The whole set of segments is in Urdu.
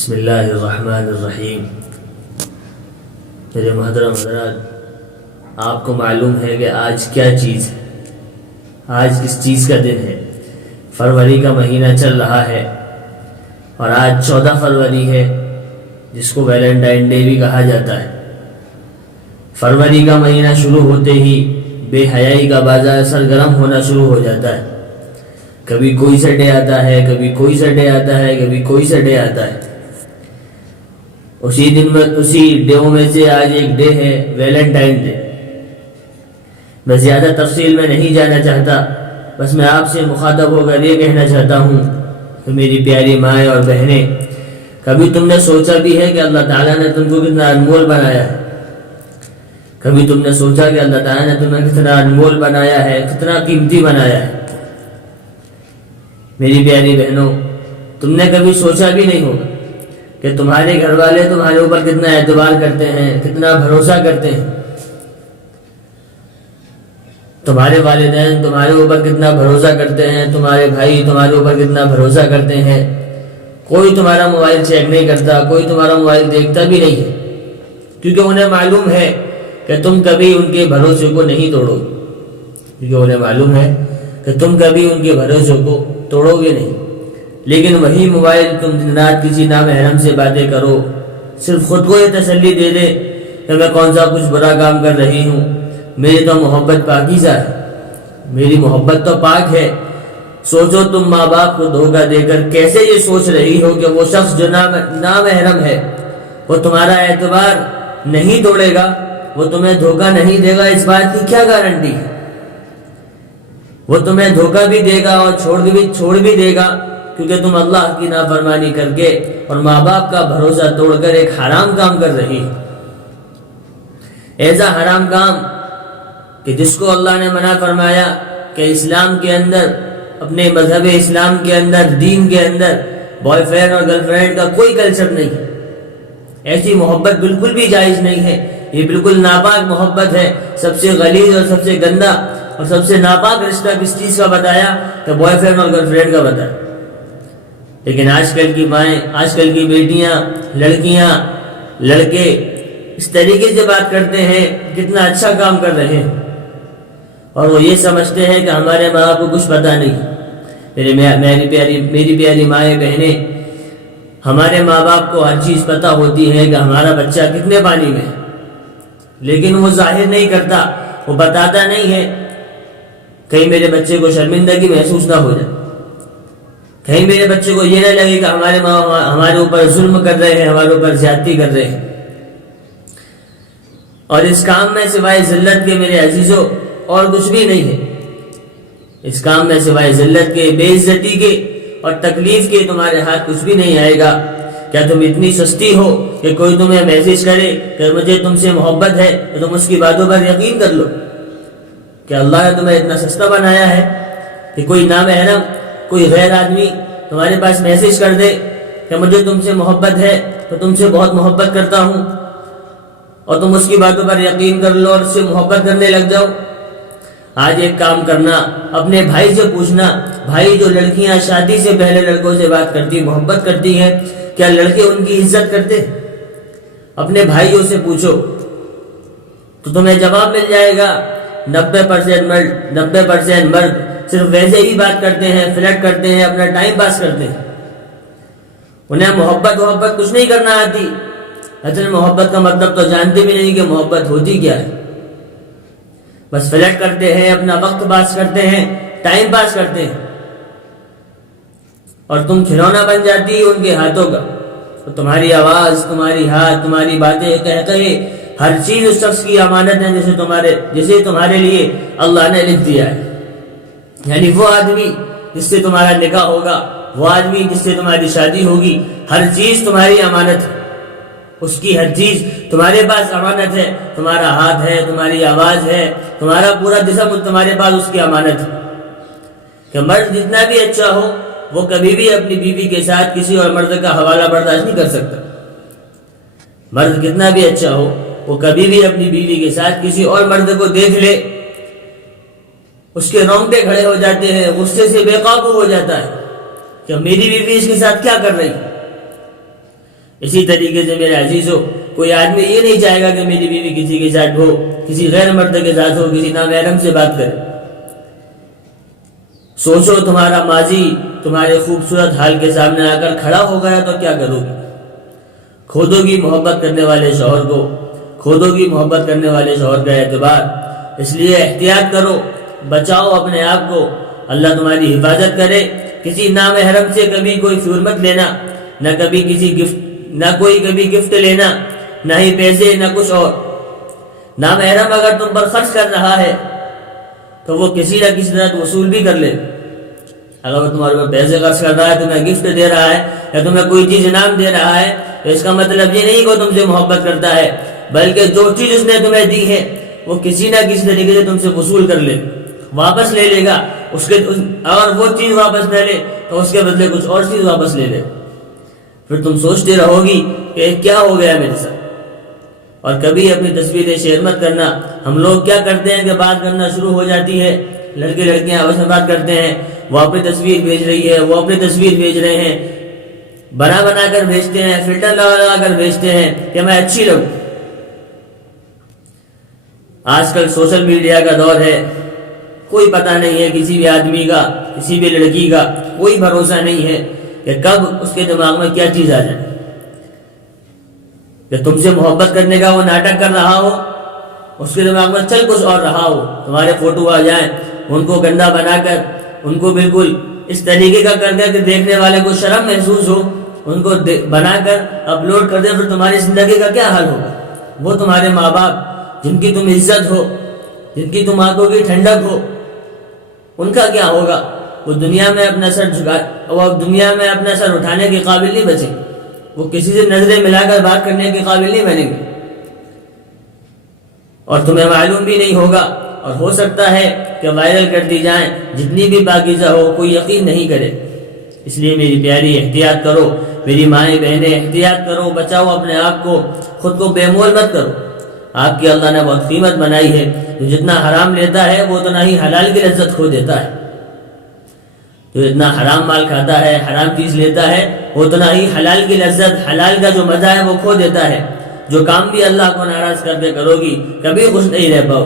بسم اللہ الرحمن الرحیم۔ میرے محترم حضرات، آپ کو معلوم ہے کہ آج کیا چیز ہے؟ آج کس چیز کا دن ہے؟ فروری کا مہینہ چل رہا ہے اور آج 14 فروری ہے، جس کو ویلنٹائن ڈے بھی کہا جاتا ہے۔ فروری کا مہینہ شروع ہوتے ہی بے حیائی کا بازار سرگرم ہونا شروع ہو جاتا ہے۔ کبھی کوئی سا ڈے آتا ہے، کبھی کوئی سا ڈے آتا ہے، کبھی کوئی سا ڈے آتا ہے۔ اسی ڈیوں میں سے آج ایک ڈے ہے ویلنٹائن ڈے۔ میں زیادہ تفصیل میں نہیں جانا چاہتا، بس میں آپ سے مخاطب ہو کر یہ کہنا چاہتا ہوں کہ میری پیاری مائیں اور بہنیں، کبھی تم نے سوچا بھی ہے کہ اللہ تعالیٰ نے تم کو کتنا انمول بنایا ہے؟ کبھی تم نے سوچا کہ اللہ تعالیٰ نے تمہیں کتنا انمول بنایا ہے، کتنا قیمتی بنایا ہے؟ میری پیاری بہنوں، تم نے کبھی سوچا بھی نہیں ہوگا کہ تمہارے گھر والے تمہارے اوپر کتنا اعتبار کرتے ہیں، کتنا بھروسہ کرتے ہیں۔ تمہارے والدین تمہارے اوپر کتنا بھروسہ کرتے ہیں، تمہارے بھائی تمہارے اوپر کتنا بھروسہ کرتے ہیں۔ کوئی تمہارا موبائل چیک نہیں کرتا، کوئی تمہارا موبائل دیکھتا بھی نہیں ہے، کیونکہ انہیں معلوم ہے کہ تم کبھی ان کے بھروسے کو نہیں توڑو گے، کیونکہ انہیں معلوم ہے کہ تم کبھی ان کے بھروسے کو توڑو گے نہیں۔ لیکن وہی موبائل تم دن رات کسی نامحرم سے باتیں کرو، صرف خود کو یہ تسلی دے دے کہ میں کون سا کچھ برا کام کر رہی ہوں، میری تو محبت پاکیزہ ہے، میری محبت تو پاک ہے۔ سوچو تم ماں باپ کو دھوکہ دے کر کیسے یہ سوچ رہی ہو کہ وہ شخص جو نامحرم ہے وہ تمہارا اعتبار نہیں توڑے گا، وہ تمہیں دھوکہ نہیں دے گا، اس بات کی کیا گارنٹی ہے؟ وہ تمہیں دھوکہ بھی دے گا اور چھوڑ بھی دے گا، کیونکہ تم اللہ کی نافرمانی کر کے اور ماں باپ کا بھروسہ توڑ کر ایک حرام کام کر رہی ہے۔ ایسا حرام کام کہ جس کو اللہ نے منع فرمایا کہ اسلام کے اندر، اپنے مذہب اسلام کے اندر، دین کے اندر بوائے فرینڈ اور گرل فرینڈ کا کوئی کلچر نہیں ہے۔ ایسی محبت بالکل بھی جائز نہیں ہے، یہ بالکل ناپاک محبت ہے۔ سب سے غلیظ اور سب سے گندا اور سب سے ناپاک رشتہ کس چیز کا بتایا؟ کہ بوائے فرینڈ اور گرل فرینڈ کا بتایا۔ لیکن آج کل کی مائیں، آج کل کی بیٹیاں، لڑکیاں، لڑکے اس طریقے سے بات کرتے ہیں، کتنا اچھا کام کر رہے ہیں، اور وہ یہ سمجھتے ہیں کہ ہمارے ماں باپ کو کچھ پتہ نہیں۔ میری پیاری مائیں بہنیں، ہمارے ماں باپ کو ہر چیز پتہ ہوتی ہے کہ ہمارا بچہ کتنے پانی میں ہے، لیکن وہ ظاہر نہیں کرتا، وہ بتاتا نہیں ہے، کہیں میرے بچے کو شرمندگی محسوس نہ ہو جائے، کہیں میرے بچے کو یہ نہ لگے کہ ہمارے ماں ہمارے اوپر ظلم کر رہے ہیں، ہمارے اوپر زیادتی کر رہے ہیں۔ اور اس کام میں سوائے ذلت کے میرے عزیزوں اور کچھ بھی نہیں ہے۔ اس کام میں سوائے ذلت کے، بے عزتی کے اور تکلیف کے تمہارے ہاتھ کچھ بھی نہیں آئے گا۔ کیا تم اتنی سستی ہو کہ کوئی تمہیں میسج کرے کہ مجھے تم سے محبت ہے تو تم اس کی باتوں پر یقین کر لو؟ کہ اللہ نے تمہیں اتنا سستا بنایا ہے کہ کوئی نامحرم، کوئی غیر آدمی تمہارے پاس میسج کر دے کہ مجھے تم سے محبت ہے تو تم سے بہت محبت کرتا ہوں، اور تم اس کی باتوں پر یقین کر لو اور اس سے محبت کرنے لگ جاؤ؟ آج ایک کام کرنا، اپنے بھائی سے پوچھنا، بھائی جو لڑکیاں شادی سے پہلے لڑکوں سے بات کرتی، محبت کرتی ہیں، کیا لڑکے ان کی عزت کرتے؟ اپنے بھائیوں سے پوچھو تو تمہیں جواب مل جائے گا 90% مرد صرف ویسے ہی بات کرتے ہیں، فلرٹ کرتے ہیں، اپنا ٹائم پاس کرتے ہیں، انہیں محبت کچھ نہیں کرنا آتی۔ اصل محبت کا مطلب تو جانتے بھی نہیں کہ محبت ہوتی کیا ہے، بس فلرٹ کرتے ہیں، اپنا وقت پاس کرتے ہیں، ٹائم پاس کرتے ہیں، اور تم کھلونا بن جاتی ہے ان کے ہاتھوں کا، تو تمہاری آواز، تمہاری ہاتھ، تمہاری باتیں کہے ہر چیز اس شخص کی امانت ہے جسے تمہارے لیے اللہ نے لکھ دیا ہے۔ یعنی وہ آدمی جس سے تمہارا نکاح ہوگا، وہ آدمی جس سے تمہاری شادی ہوگی، ہر چیز تمہاری امانت ہے، اس کی ہر چیز تمہارے پاس امانت ہے، تمہارا ہاتھ ہے، تمہاری آواز ہے، تمہارا پورا جسم تمہارے پاس اس کی امانت ہے۔ کہ مرد جتنا بھی اچھا ہو، وہ کبھی بھی اپنی بیوی کے ساتھ کسی اور مرد کا حوالہ برداشت نہیں کر سکتا۔ مرد کتنا بھی اچھا ہو، وہ کبھی بھی اپنی بیوی کے ساتھ کسی اور مرد کو دیکھ لے، اس کے رونگٹے کھڑے ہو جاتے ہیں، غصے سے بے قابو ہو جاتا ہے کہ میری بیوی اس کے ساتھ کیا کر رہی ہے۔ اسی طریقے سے میرے عزیزوں، کوئی آدمی یہ نہیں چاہے گا کہ میری بیوی کسی کے ساتھ ہو، کسی غیر مرد کے ساتھ ہو، کسی نامحرم سے بات کرے۔ سوچو تمہارا ماضی تمہارے خوبصورت حال کے سامنے آ کر کھڑا ہو گیا تو کیا کرو گی؟ کھو دو گی محبت کرنے والے شوہر کو، کھو دو گی محبت کرنے والے شوہر کا اعتبار۔ اس لیے احتیاط کرو، بچاؤ اپنے آپ کو، اللہ تمہاری حفاظت کرے۔ کسی نامحرم سے کبھی کوئی فیور مت لینا، نہ کبھی کسی گفٹ، نہ کوئی کبھی گفٹ لینا، نہ ہی پیسے، نہ کچھ اور۔ نامحرم اگر تم پر خرچ کر رہا ہے تو وہ کسی نہ کسی طرح وصول بھی کر لے۔ اگر وہ تمہارے پر پیسے خرچ کر رہا ہے، تمہیں گفٹ دے رہا ہے یا تمہیں کوئی چیز انعام دے رہا ہے، تو اس کا مطلب یہ نہیں کہ وہ تم سے محبت کرتا ہے، بلکہ جو چیز اس نے تمہیں دی ہے وہ کسی نہ کسی طریقے سے تم سے وصول کر لے، واپس لے لے گا۔ اگر وہ چیز واپس نہ لے تو اس کے بدلے کچھ اور چیز واپس لے لے۔ پھر تم سوچتے رہو گی کہ کیا ہو گیا میرے ساتھ۔ اور کبھی اپنی تصویریں شیئر مت کرنا۔ ہم لوگ کیا کرتے ہیں کہ بات کرنا شروع ہو جاتی ہے، لڑکے لڑکیاں آپس میں بات کرتے ہیں، وہ اپنی تصویر بھیج رہی ہے، وہ اپنی تصویر بھیج رہے ہیں، بنا کر بھیجتے ہیں، فلٹر لگا کر بھیجتے ہیں کہ میں اچھی لگوں۔ آج کل سوشل میڈیا کا دور ہے، کوئی پتہ نہیں ہے کسی بھی آدمی کا، کسی بھی لڑکی کا، کوئی بھروسہ نہیں ہے کہ کب اس کے دماغ میں کیا چیز آ جائے، کہ تم سے محبت کرنے کا وہ ناٹک کر رہا ہو، اس کے دماغ میں چل کچھ اور رہا ہو، تمہارے فوٹو آ جائیں، ان کو گندا بنا کر، ان کو بالکل اس طریقے کا کر دے کہ دیکھنے والے کو شرم محسوس ہو، ان کو بنا کر اپلوڈ کر دے، پھر تمہاری زندگی کا کیا حال ہوگا؟ وہ تمہارے ماں باپ جن کی تم عزت ہو، جن کی تم آنکھوں کی ٹھنڈک ہو، ان کا کیا ہوگا؟ وہ دنیا میں اپنا سر اٹھانے کے قابل نہیں بچے، وہ کسی سے نظریں ملا کر بات کرنے کے قابل نہیں بنیں گے، اور تمہیں معلوم بھی نہیں ہوگا، اور ہو سکتا ہے کہ وائرل کر دی جائیں، جتنی بھی پاکیزہ ہو کوئی یقین نہیں کرے۔ اس لیے میری پیاری احتیاط کرو، میری مائیں بہنیں احتیاط کرو، بچاؤ اپنے آپ کو، خود کو بے مول مت کرو۔ آپ کی اللہ نے بہت قیمت بنائی ہے، جو جتنا حرام لیتا ہے وہ اتنا ہی حلال کی لذت کھو دیتا ہے، جو اتنا حرام مال کھاتا ہے، حرام چیز لیتا ہے، وہ اتنا ہی حلال کی لذت، حلال کا جو مزہ ہے وہ کھو دیتا ہے۔ جو کام بھی اللہ کو ناراض کر کے کرو گی کبھی خوش نہیں رہ پاؤ،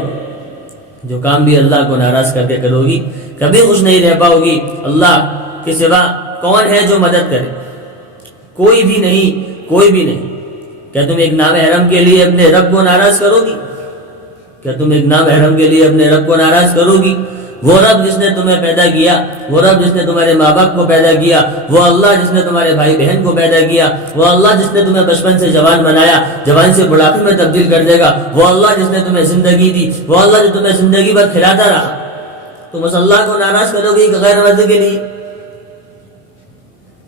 جو کام بھی اللہ کو ناراض کر کے کرو گی کبھی خوش نہیں رہ پاؤ گی۔ اللہ کے سوا کون ہے جو مدد کرے؟ کوئی بھی نہیں، کوئی بھی نہیں۔ کیا تم ایک نامحرم کے لیے اپنے رب کو ناراض کرو گی؟ کیا تم ایک نامحرم کے لیے اپنے رب کو ناراض کرو گی؟ وہ رب جس نے تمہیں پیدا کیا، وہ رب جس نے تمہارے ماں باپ کو پیدا کیا، وہ اللہ جس نے تمہارے بھائی بہن کو پیدا کیا، وہ اللہ جس نے تمہیں بچپن سے جوان بنایا، جوان سے بڑھاپے میں تبدیل کر دے گا، وہ اللہ جس نے تمہیں زندگی دی، وہ اللہ جو تمہیں زندگی بھر کھلاتا رہا، تم اس اللہ کو ناراض کرو گے کہ غیر مرد کے لیے؟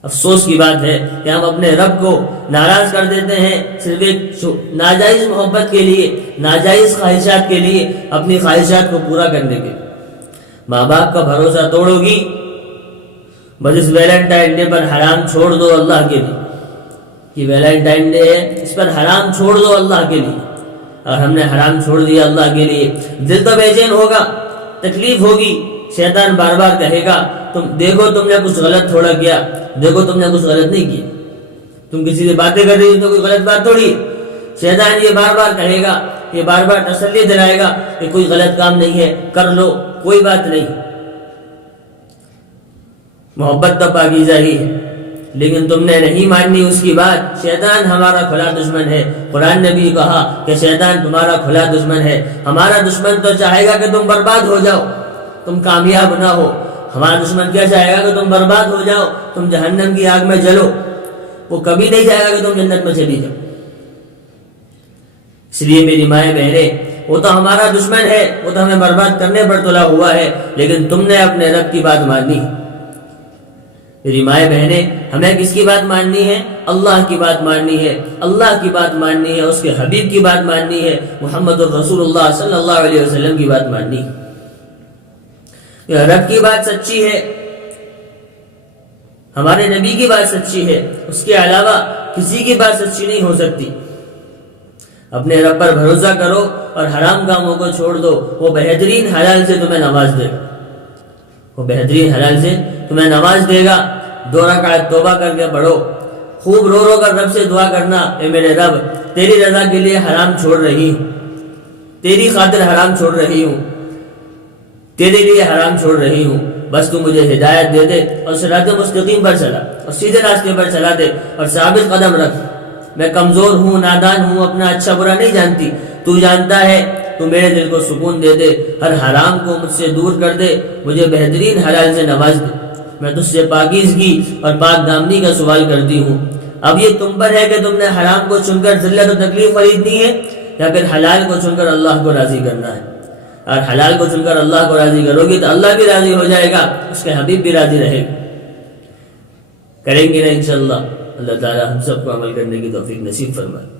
افسوس کی بات ہے کہ ہم اپنے رب کو ناراض کر دیتے ہیں صرف ایک ناجائز محبت کے لیے، ناجائز خواہشات کے لیے، اپنی خواہشات کو پورا کرنے کے لیے۔ ماں باپ کا بھروسہ توڑو گی، بس اس ویلنٹائن ڈے پر حرام چھوڑ دو اللہ کے لیے، یہ ویلنٹائن ڈے ہے، اس پر حرام چھوڑ دو اللہ کے لیے۔ اور ہم نے حرام چھوڑ دیا اللہ کے لیے، دل تو بے چین ہوگا، تکلیف ہوگی، شیطان بار بار کہے گا تم دیکھو تم نے کچھ غلط تھوڑا کیا، دیکھو تم نے کچھ غلط نہیں کیا، تم کسی سے باتیں کر رہی ہو تو کوئی غلط بات تھوڑی ہے۔ شیطان یہ بار بار کہے گا، یہ بار بار تسلی دلائے گا کہ کوئی غلط کام نہیں ہے، کر لو، کوئی بات نہیں۔ محبت تو پاکیزہ ہی ہے، لیکن تم نے نہیں ماننی اس کی بات۔ شیطان ہمارا کھلا دشمن ہے، قرآن نے بھی کہا کہ شیطان تمہارا کھلا دشمن ہے۔ ہمارا دشمن تو چاہے گا کہ تم برباد ہو جاؤ، تم کامیاب نہ ہو۔ ہمارا دشمن کیا چاہے گا کہ تم برباد ہو جاؤ، تم جہنم کی آگ میں جلو، وہ کبھی نہیں چاہے گا کہ تم جنت میں چلی جاؤ۔ اس لیے میری مائیں بہنیں، وہ تو ہمارا دشمن ہے، وہ تو ہمیں برباد کرنے پر تلا ہوا ہے، لیکن تم نے اپنے رب کی بات ماننی ہے۔ میری مائیں بہنیں، ہمیں کس کی بات ماننی ہے؟ اللہ کی بات ماننی ہے، اللہ کی بات ماننی ہے، اس کے حبیب کی بات ماننی ہے، محمد الرسول اللہ صلی اللہ علیہ وسلم کی بات ماننی ہے۔ رب کی بات سچی ہے، ہمارے نبی کی بات سچی ہے، اس کے علاوہ کسی کی بات سچی نہیں ہو سکتی۔ اپنے رب پر بھروسہ کرو اور حرام کاموں کو چھوڑ دو، وہ بہترین حلال سے تمہیں نواز دے گا، وہ بہترین حلال سے تمہیں نواز دے گا۔ 2 رکعت توبہ کر کے پڑھو، خوب رو رو کر رب سے دعا کرنا، اے میرے رب تیری رضا کے لیے حرام چھوڑ رہی ہوں، تیری خاطر حرام چھوڑ رہی ہوں، تیرے لیے حرام چھوڑ رہی ہوں، بس تو مجھے ہدایت دے دے اور صراط مستقیم پر چلا اور سیدھے راستے پر چلا دے اور ثابت قدم رکھ۔ میں کمزور ہوں، نادان ہوں، اپنا اچھا برا نہیں جانتی، تو جانتا ہے، تو میرے دل کو سکون دے دے، ہر حرام کو مجھ سے دور کر دے، مجھے بہترین حلال سے نواز دے۔ میں تجھ سے پاکیزگی اور پاک دامنی کا سوال کرتی ہوں۔ اب یہ تم پر ہے کہ تم نے حرام کو چن کر ذلت و تکلیف خریدنی ہے یا پھر حلال کو چن کر اللہ کو راضی کرنا ہے۔ اور حلال کو چن کر اللہ کو راضی کرو گی تو اللہ بھی راضی ہو جائے گا، اس کے حبیب بھی راضی رہے گا۔ کریں گے نا انشاءاللہ۔ اللہ تعالی ہم سب کو عمل کرنے کی توفیق نصیب فرمائے۔